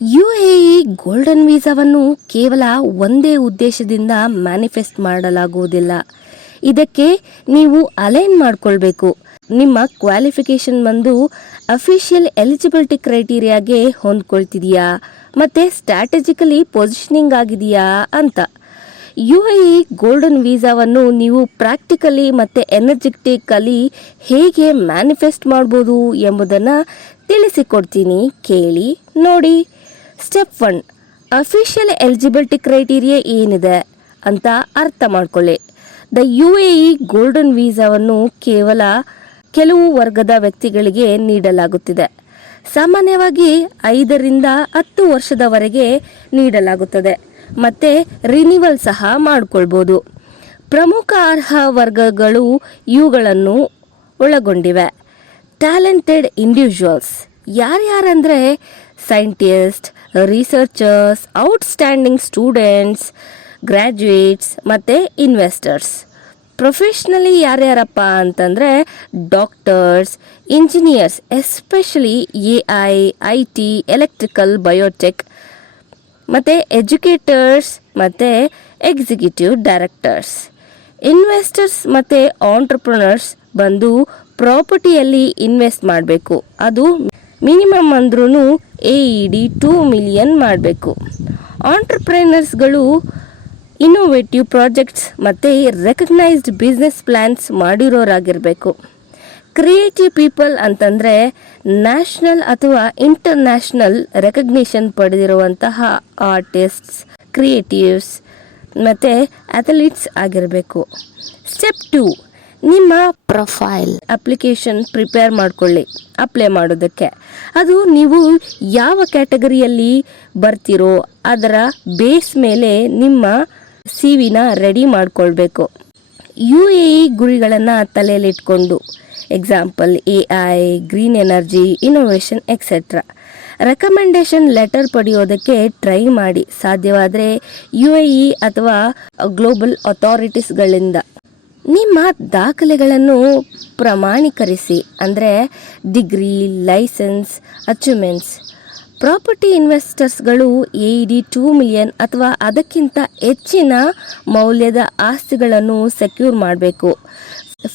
UAE golden ವೀಸಾವನ್ನು ಕೇವಲ ಒಂದೇ ಉದ್ದೇಶದಿಂದ ಮ್ಯಾನಿಫೆಸ್ಟ್ ಮಾಡಲಾಗುವುದಿಲ್ಲ. ಇದಕ್ಕೆ ನೀವು ಅಲೈನ್ ಮಾಡಿಕೊಳ್ಬೇಕು. ನಿಮ್ಮ ಕ್ವಾಲಿಫಿಕೇಶನ್ ಬಂದು ಅಫಿಷಿಯಲ್ ಎಲಿಜಿಬಿಲಿಟಿ ಕ್ರೈಟೀರಿಯಾಗೆ ಹೊಂದ್ಕೊಳ್ತಿದೆಯಾ ಮತ್ತು ಸ್ಟ್ರಾಟಜಿಕಲಿ ಪೊಸಿಷನಿಂಗ್ ಆಗಿದೆಯಾ ಅಂತ. UAE ಗೋಲ್ಡನ್ ವೀಸಾವನ್ನು ನೀವು ಪ್ರಾಕ್ಟಿಕಲಿ ಮತ್ತು ಎನರ್ಜೆಟಿಕಲಿ ಹೇಗೆ ಮ್ಯಾನಿಫೆಸ್ಟ್ ಮಾಡ್ಬೋದು ಎಂಬುದನ್ನು ತಿಳಿಸಿಕೊಡ್ತೀನಿ, ಕೇಳಿ ನೋಡಿ. ಸ್ಟೆಪ್ 1, ಅಫಿಷಿಯಲ್ ಎಲಿಜಿಬಿಲಿಟಿ ಕ್ರೈಟೀರಿಯಾ ಏನಿದೆ ಅಂತ ಅರ್ಥ ಮಾಡ್ಕೊಳ್ಳಿ. ದ UAE ಗೋಲ್ಡನ್ ವೀಸಾವನ್ನು ಕೇವಲ ಕೆಲವು ವರ್ಗದ ವ್ಯಕ್ತಿಗಳಿಗೆ ನೀಡಲಾಗುತ್ತಿದೆ. ಸಾಮಾನ್ಯವಾಗಿ 5 ರಿಂದ 10 ವರ್ಷದವರೆಗೆ ನೀಡಲಾಗುತ್ತದೆ ಮತ್ತು ರಿನಿವಲ್ ಸಹ ಮಾಡಿಕೊಳ್ಬೋದು. ಪ್ರಮುಖ ಅರ್ಹ ವರ್ಗಗಳು ಇವುಗಳನ್ನು ಒಳಗೊಂಡಿವೆ. ಟ್ಯಾಲೆಂಟೆಡ್ ಇಂಡಿವಿಜುವಲ್ಸ್ ಯಾರ್ಯಾರಂದರೆ scientist, researchers, outstanding students, graduates ಮತ್ತು ಇನ್ವೆಸ್ಟರ್ಸ್. ಪ್ರೊಫೆಷ್ನಲಿ ಯಾರ್ಯಾರಪ್ಪ ಅಂತಂದರೆ doctors, engineers, especially AI, IT, electrical, biotech ಮತ್ತು ಎಜುಕೇಟರ್ಸ್ ಮತ್ತು ಎಕ್ಸಿಕ್ಯೂಟಿವ್ ಡೈರೆಕ್ಟರ್ಸ್. ಇನ್ವೆಸ್ಟರ್ಸ್ ಮತ್ತು ಆಂಟ್ರಪ್ರನರ್ಸ್ ಬಂದು ಪ್ರಾಪರ್ಟಿಯಲ್ಲಿ ಇನ್ವೆಸ್ಟ್ ಮಾಡಬೇಕು. ಅದು ಮಿನಿಮಮ್ ಅಂದ್ರೂ AED 2 ಮಿಲಿಯನ್ ಮಾಡಬೇಕು. ಆಂಟ್ರಪ್ರೆನರ್ಸ್ಗಳು ಇನ್ನೋವೇಟಿವ್ ಪ್ರಾಜೆಕ್ಟ್ಸ್ ಮತ್ತು ರೆಕಗ್ನೈಸ್ಡ್ ಬಿಸ್ನೆಸ್ ಪ್ಲ್ಯಾನ್ಸ್ ಮಾಡಿರೋರಾಗಿರಬೇಕು. ಕ್ರಿಯೇಟಿವ್ ಪೀಪಲ್ ಅಂತಂದರೆ ನ್ಯಾಷನಲ್ ಅಥವಾ ಇಂಟರ್ನ್ಯಾಷನಲ್ ರೆಕಗ್ನಿಷನ್ ಪಡೆದಿರುವಂತಹ ಆರ್ಟಿಸ್ಟ್ಸ್, ಕ್ರಿಯೇಟಿವ್ಸ್ ಮತ್ತು ಅಥ್ಲೀಟ್ಸ್ ಆಗಿರಬೇಕು. ಸ್ಟೆಪ್ 2, ನಿಮ್ಮ ಪ್ರೊಫೈಲ್ ಅಪ್ಲಿಕೇಶನ್ ಪ್ರಿಪೇರ್ ಮಾಡಿಕೊಳ್ಳಿ ಅಪ್ಲೈ ಮಾಡೋದಕ್ಕೆ. ಅದು ನೀವು ಯಾವ ಕ್ಯಾಟಗರಿಯಲ್ಲಿ ಬರ್ತಿರೋ ಅದರ ಬೇಸ್ ಮೇಲೆ ನಿಮ್ಮ CV-ನ ರೆಡಿ ಮಾಡಿಕೊಳ್ಬೇಕು. UAE ಗುರಿಗಳನ್ನು ತಲೆಯಲ್ಲಿಟ್ಕೊಂಡು, example AI, green energy, innovation etcetera. Recommendation letter ಪಡೆಯೋದಕ್ಕೆ ಟ್ರೈ ಮಾಡಿ, ಸಾಧ್ಯವಾದರೆ UAE ಅಥವಾ ಗ್ಲೋಬಲ್ ಅಥಾರಿಟೀಸ್ಗಳಿಂದ. ನಿಮ್ಮ ದಾಖಲೆಗಳನ್ನು ಪ್ರಮಾಣೀಕರಿಸಿ, ಅಂದರೆ ಡಿಗ್ರಿ, ಲೈಸೆನ್ಸ್, ಅಚೀವ್ಮೆಂಟ್ಸ್. ಪ್ರಾಪರ್ಟಿ ಇನ್ವೆಸ್ಟರ್ಸ್ಗಳು AED 2 ಮಿಲಿಯನ್ ಅಥವಾ ಅದಕ್ಕಿಂತ ಹೆಚ್ಚಿನ ಮೌಲ್ಯದ ಆಸ್ತಿಗಳನ್ನು ಸೆಕ್ಯೂರ್ ಮಾಡಬೇಕು.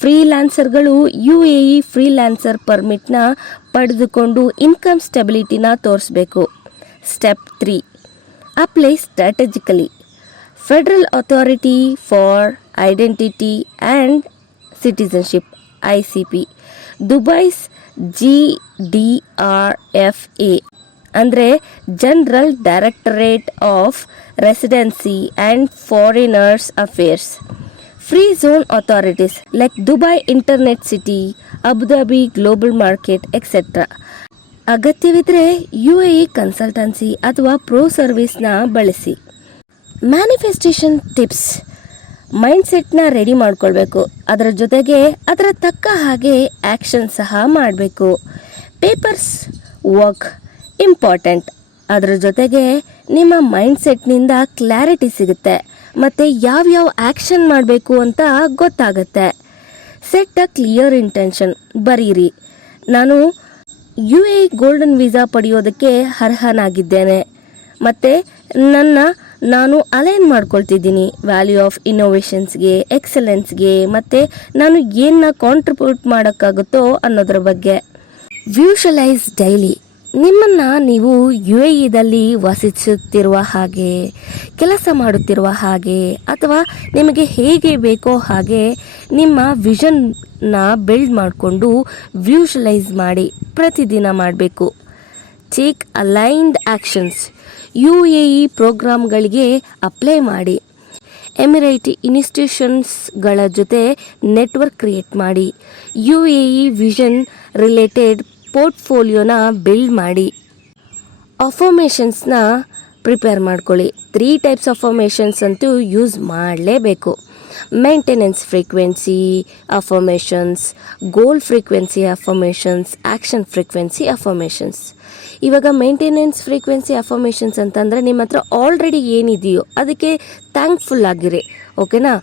ಫ್ರೀಲ್ಯಾನ್ಸರ್ಗಳು UAE ಫ್ರೀಲ್ಯಾನ್ಸರ್ ಪರ್ಮಿಟ್ನ ಪಡೆದುಕೊಂಡು ಇನ್ಕಮ್ ಸ್ಟೆಬಿಲಿಟಿನ ತೋರಿಸಬೇಕು. Step 3, apply strategically. Federal authority for identity and citizenship ICP, ದುಬೈಸ್ GDRFA ಅಂದರೆ general directorate of residency and foreigners affairs. Free zone authorities like Dubai internet city, Abu Dhabi global market etcetera. ಅಗತ್ಯವಿದ್ದರೆ UAE consultancy ಅಥವಾ pro ಸರ್ವಿಸ್ನ ಬಳಸಿ. Manifestation tips. ಮೈಂಡ್ಸೆಟ್ನ ready ಮಾಡ್ಕೊಳ್ಬೇಕು, ಅದರ ಜೊತೆಗೆ ಅದರ ತಕ್ಕ ಹಾಗೆ ಆ್ಯಕ್ಷನ್ ಸಹ ಮಾಡಬೇಕು. Papers work important. ಅದರ ಜೊತೆಗೆ ನಿಮ್ಮ ಮೈಂಡ್ಸೆಟ್ನಿಂದ ಕ್ಲಾರಿಟಿ ಸಿಗುತ್ತೆ ಮತ್ತು ಯಾವ್ಯಾವ ಆ್ಯಕ್ಷನ್ ಮಾಡಬೇಕು ಅಂತ ಗೊತ್ತಾಗುತ್ತೆ. Set a clear intention. ಬರೀರಿ, ನಾನು UAE ಗೋಲ್ಡನ್ ವೀಸಾ ಪಡೆಯೋದಕ್ಕೆ ಅರ್ಹನಾಗಿದ್ದೇನೆ ಮತ್ತು ನಾನು ಅಲೈನ್ ಮಾಡ್ಕೊಳ್ತಿದ್ದೀನಿ ವ್ಯಾಲ್ಯೂ ಆಫ್ ಇನ್ನೋವೇಷನ್ಸ್ಗೆ, ಎಕ್ಸಲೆನ್ಸ್ಗೆ, ಮತ್ತು ನಾನು ಏನನ್ನ ಕಾಂಟ್ರಿಬ್ಯೂಟ್ ಮಾಡೋಕ್ಕಾಗುತ್ತೋ ಅನ್ನೋದ್ರ ಬಗ್ಗೆ. ವಿಷುವಲೈಸ್ ಡೈಲಿ. ನಿಮ್ಮನ್ನು ನೀವು UAEದಲ್ಲಿ ವಾಸಿಸುತ್ತಿರುವ ಹಾಗೆ, ಕೆಲಸ ಮಾಡುತ್ತಿರುವ ಹಾಗೆ ಅಥವಾ ನಿಮಗೆ ಹೇಗೆ ಬೇಕೋ ಹಾಗೆ ನಿಮ್ಮ ವಿಷನ್ನ ಬಿಲ್ಡ್ ಮಾಡಿಕೊಂಡು ವಿಷುವಲೈಸ್ ಮಾಡಿ ಪ್ರತಿದಿನ ಮಾಡಬೇಕು. Take aligned actions. UAE ಪ್ರೋಗ್ರಾಮ್ಗಳಿಗೆ ಅಪ್ಲೈ ಮಾಡಿ. ಎಮಿರೇಟ್ ಇನ್ಸ್ಟಿಟ್ಯೂಷನ್ಸ್ಗಳ ಜೊತೆ ನೆಟ್ವರ್ಕ್ ಕ್ರಿಯೇಟ್ ಮಾಡಿ. UAE ವಿಷನ್ ರಿಲೇಟೆಡ್ ಪೋರ್ಟ್ಫೋಲಿಯೋನ ಬಿಲ್ಡ್ ಮಾಡಿ. ಅಫರ್ಮೇಷನ್ಸ್ನ ಪ್ರಿಪೇರ್ ಮಾಡ್ಕೊಳ್ಳಿ. 3 ಟೈಪ್ಸ್ ಅಫರ್ಮೇಷನ್ಸ್ ಅಂತೂ ಯೂಸ್ ಮಾಡಲೇಬೇಕು. Maintenance frequency affirmations, goal frequency affirmations, action frequency affirmations. ಇವಾಗ ಮೇಂಟೆನೆನ್ಸ್ ಫ್ರೀಕ್ವೆನ್ಸಿ ಅಫರ್ಮೇಷನ್ಸ್ ಅಂತಂದರೆ ನಿಮ್ಮ ಹತ್ರ ಆಲ್ರೆಡಿ ಏನಿದೆಯೋ ಅದಕ್ಕೆ ಥ್ಯಾಂಕ್ಫುಲ್ ಆಗಿರಿ, ಓಕೆನಾ.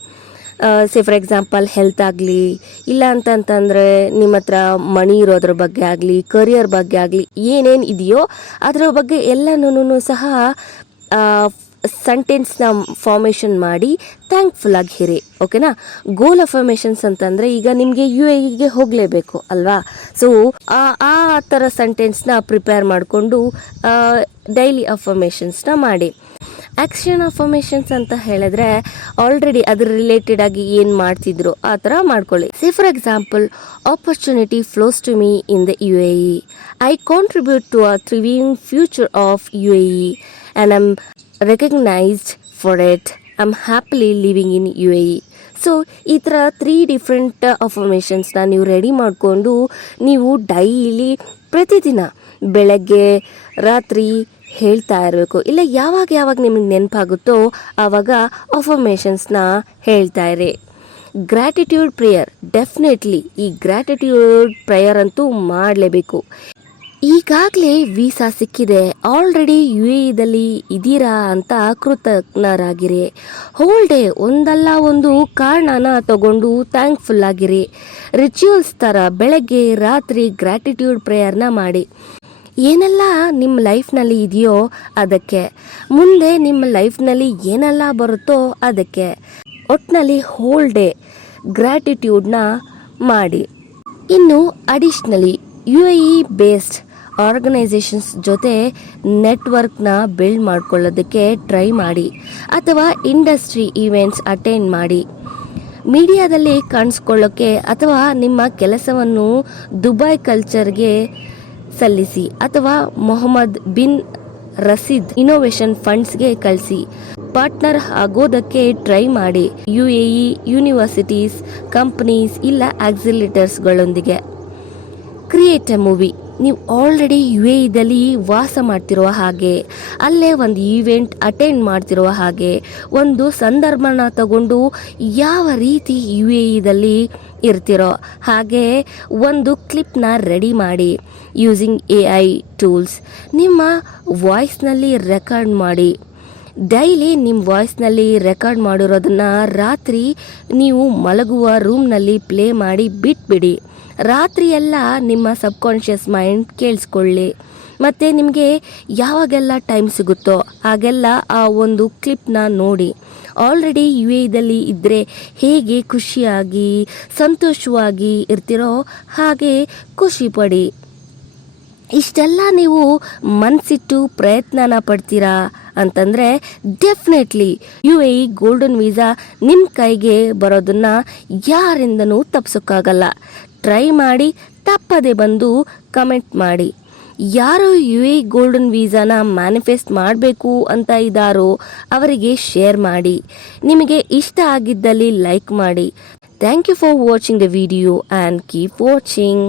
ಫಾರ್ ಎಕ್ಸಾಂಪಲ್ ಹೆಲ್ತ್ ಆಗಲಿ, ಇಲ್ಲ ಅಂತಂತಂದರೆ ನಿಮ್ಮ ಹತ್ರ ಮನಿ ಇರೋದ್ರ ಬಗ್ಗೆ ಆಗಲಿ, ಕರಿಯರ್ ಬಗ್ಗೆ ಆಗಲಿ, ಏನೇನು ಇದೆಯೋ ಅದರ ಬಗ್ಗೆ ಎಲ್ಲನೂ ಸಹ ಸೆಂಟೆನ್ಸ್ನ ಫಾರ್ಮೇಷನ್ ಮಾಡಿ ಥ್ಯಾಂಕ್ಫುಲ್ ಆಗಿರಿ. ಓಕೆನಾ. ಗೋಲ್ ಅಫರ್ಮೇಷನ್ಸ್ ಅಂತಂದರೆ ಈಗ ನಿಮಗೆ UAEಗೆ ಹೋಗಲೇಬೇಕು ಅಲ್ವಾ. ಸೊ ಆ ಥರ ಸೆಂಟೆನ್ಸ್ನ ಪ್ರಿಪೇರ್ ಮಾಡಿಕೊಂಡು ಡೈಲಿ ಅಫರ್ಮೇಷನ್ಸ್ನ ಮಾಡಿ. ಆ್ಯಕ್ಷನ್ ಅಫರ್ಮೇಷನ್ಸ್ ಅಂತ ಹೇಳಿದ್ರೆ ಆಲ್ರೆಡಿ ಅದ್ರ ರಿಲೇಟೆಡ್ ಆಗಿ ಏನು ಮಾಡ್ತಿದ್ರು ಆ ಥರ ಮಾಡ್ಕೊಳ್ಳಿ. For example, opportunity flows to me in the UAE. I contribute to a thriving future of UAE and I'm recognised for it. I am happily living in UAE. So ಈ ಥರ 3 different ಅಫರ್ಮೇಷನ್ಸ್ನ ನೀವು ready ಮಾಡಿಕೊಂಡು ನೀವು daily ಪ್ರತಿದಿನ ಬೆಳಗ್ಗೆ ರಾತ್ರಿ ಹೇಳ್ತಾ ಇರಬೇಕು. ಇಲ್ಲ ಯಾವಾಗ ನಿಮಗೆ ನೆನಪಾಗುತ್ತೋ ಆವಾಗ ಅಫರ್ಮೇಷನ್ಸ್ನ ಹೇಳ್ತಾ ಇರಿ. ಗ್ರ್ಯಾಟಿಟ್ಯೂಡ್ ಪ್ರೇಯರ್, ಡೆಫಿನೆಟ್ಲಿ ಈ ಗ್ರ್ಯಾಟಿಟ್ಯೂಡ್ ಪ್ರೇಯರ್ ಅಂತೂ ಮಾಡಲೇಬೇಕು. ಈಗಾಗಲೇ ವೀಸಾ ಸಿಕ್ಕಿದೆ, ಆಲ್ರೆಡಿ UAEದಲ್ಲಿ ಇದ್ದೀರಾ ಅಂತ ಕೃತಜ್ಞರಾಗಿರಿ. ಹೋಲ್ ಡೇ ಒಂದಲ್ಲ ಒಂದು ಕಾರಣನ ತಗೊಂಡು ಥ್ಯಾಂಕ್ಫುಲ್ ಆಗಿರಿ. ರಿಚುವಲ್ಸ್ ಥರ ಬೆಳಗ್ಗೆ ರಾತ್ರಿ ಗ್ರ್ಯಾಟಿಟ್ಯೂಡ್ ಪ್ರೇಯರ್ನ ಮಾಡಿ. ಏನೆಲ್ಲ ನಿಮ್ಮ ಲೈಫ್ನಲ್ಲಿ ಇದೆಯೋ ಅದಕ್ಕೆ, ಮುಂದೆ ನಿಮ್ಮ ಲೈಫ್ನಲ್ಲಿ ಏನೆಲ್ಲ ಬರುತ್ತೋ ಅದಕ್ಕೆ, ಒಟ್ಟಿನಲ್ಲಿ ಹೋಲ್ ಡೇ ಗ್ರ್ಯಾಟಿಟ್ಯೂಡ್ನ ಮಾಡಿ. ಇನ್ನು ಅಡಿಷ್ನಲಿ UAE ಬೇಸ್ಡ್ ಆರ್ಗನೈಸೇಷನ್ಸ್ ಜೊತೆ ನೆಟ್ವರ್ಕ್ನ ಬಿಲ್ಡ್ ಮಾಡ್ಕೊಳ್ಳೋದಕ್ಕೆ ಟ್ರೈ ಮಾಡಿ, ಅಥವಾ ಇಂಡಸ್ಟ್ರಿ ಈವೆಂಟ್ಸ್ ಅಟೆಂಡ್ ಮಾಡಿ. ಮೀಡಿಯಾದಲ್ಲಿ ಕಾಣಿಸ್ಕೊಳ್ಳೋಕ್ಕೆ ಅಥವಾ ನಿಮ್ಮ ಕೆಲಸವನ್ನು ದುಬೈ ಕಲ್ಚರ್ಗೆ ಸಲ್ಲಿಸಿ, ಅಥವಾ ಮೊಹಮ್ಮದ್ ಬಿನ್ ರಸೀದ್ ಇನ್ನೋವೇಷನ್ ಫಂಡ್ಸ್ಗೆ ಕಳಿಸಿ. ಪಾರ್ಟ್ನರ್ ಆಗೋದಕ್ಕೆ ಟ್ರೈ ಮಾಡಿ UAE ಯೂನಿವರ್ಸಿಟೀಸ್, ಕಂಪನೀಸ್ ಇಲ್ಲ ಆಕ್ಸಿಲೇಟರ್ಸ್ಗಳೊಂದಿಗೆ. Create a movie. ನೀವು ಆಲ್ರೆಡಿ UAEದಲ್ಲಿ ವಾಸ ಮಾಡ್ತಿರುವ ಹಾಗೆ, ಅಲ್ಲೇ ಒಂದು ಈವೆಂಟ್ ಅಟೆಂಡ್ ಮಾಡ್ತಿರುವ ಹಾಗೆ ಒಂದು ಸಂದರ್ಭನ ತಗೊಂಡು ಯಾವ ರೀತಿ UAEದಲ್ಲಿ ಇರ್ತಿರೋ ಹಾಗೆ ಒಂದು ಕ್ಲಿಪ್ನ ರೆಡಿ ಮಾಡಿ. ಯೂಸಿಂಗ್ AI ಟೂಲ್ಸ್ ನಿಮ್ಮ ವಾಯ್ಸ್ನಲ್ಲಿ ರೆಕಾರ್ಡ್ ಮಾಡಿ. ಡೈಲಿ ನಿಮ್ಮ ವಾಯ್ಸ್ನಲ್ಲಿ ರೆಕಾರ್ಡ್ ಮಾಡಿರೋದನ್ನ ರಾತ್ರಿ ನೀವು ಮಲಗುವ ರೂಮ್ನಲ್ಲಿ ಪ್ಲೇ ಮಾಡಿ ಬಿಟ್ಬಿಡಿ. ರಾತ್ರಿ ಎಲ್ಲ ನಿಮ್ಮ ಸಬ್ಕಾನ್ಷಿಯಸ್ ಮೈಂಡ್ ಕೇಳಿಸ್ಕೊಳ್ಳಿ. ಮತ್ತು ನಿಮಗೆ ಯಾವಾಗೆಲ್ಲ ಟೈಮ್ ಸಿಗುತ್ತೋ ಹಾಗೆಲ್ಲ ಆ ಒಂದು ಕ್ಲಿಪ್ನ ನೋಡಿ. ಆಲ್ರೆಡಿ UAEದಲ್ಲಿ ಇದ್ದರೆ ಹೇಗೆ ಖುಷಿಯಾಗಿ ಸಂತೋಷವಾಗಿ ಇರ್ತಿರೋ ಹಾಗೆ ಖುಷಿ ಪಡಿ. ಇಷ್ಟೆಲ್ಲ ನೀವು ಮನಸ್ಸಿಟ್ಟು ಪ್ರಯತ್ನನ ಪಡ್ತೀರಾ ಅಂತಂದರೆ ಡೆಫಿನೆಟ್ಲಿ UAE ಗೋಲ್ಡನ್ ವೀಸಾ ನಿಮ್ಮ ಕೈಗೆ ಬರೋದನ್ನ ಯಾರಿಂದನೂ ತಪ್ಪಿಸೋಕ್ಕಾಗಲ್ಲ. ಟ್ರೈ ಮಾಡಿ, ತಪ್ಪದೆ ಬಂದು ಕಮೆಂಟ್ ಮಾಡಿ. ಯಾರು UAE ಗೋಲ್ಡನ್ ವೀಸಾನ ಮ್ಯಾನಿಫೆಸ್ಟ್ ಮಾಡಬೇಕು ಅಂತ ಇದ್ದಾರೋ ಅವರಿಗೆ ಶೇರ್ ಮಾಡಿ. ನಿಮಗೆ ಇಷ್ಟ ಆಗಿದ್ದಲ್ಲಿ ಲೈಕ್ ಮಾಡಿ. Thank you for watching the video and keep watching.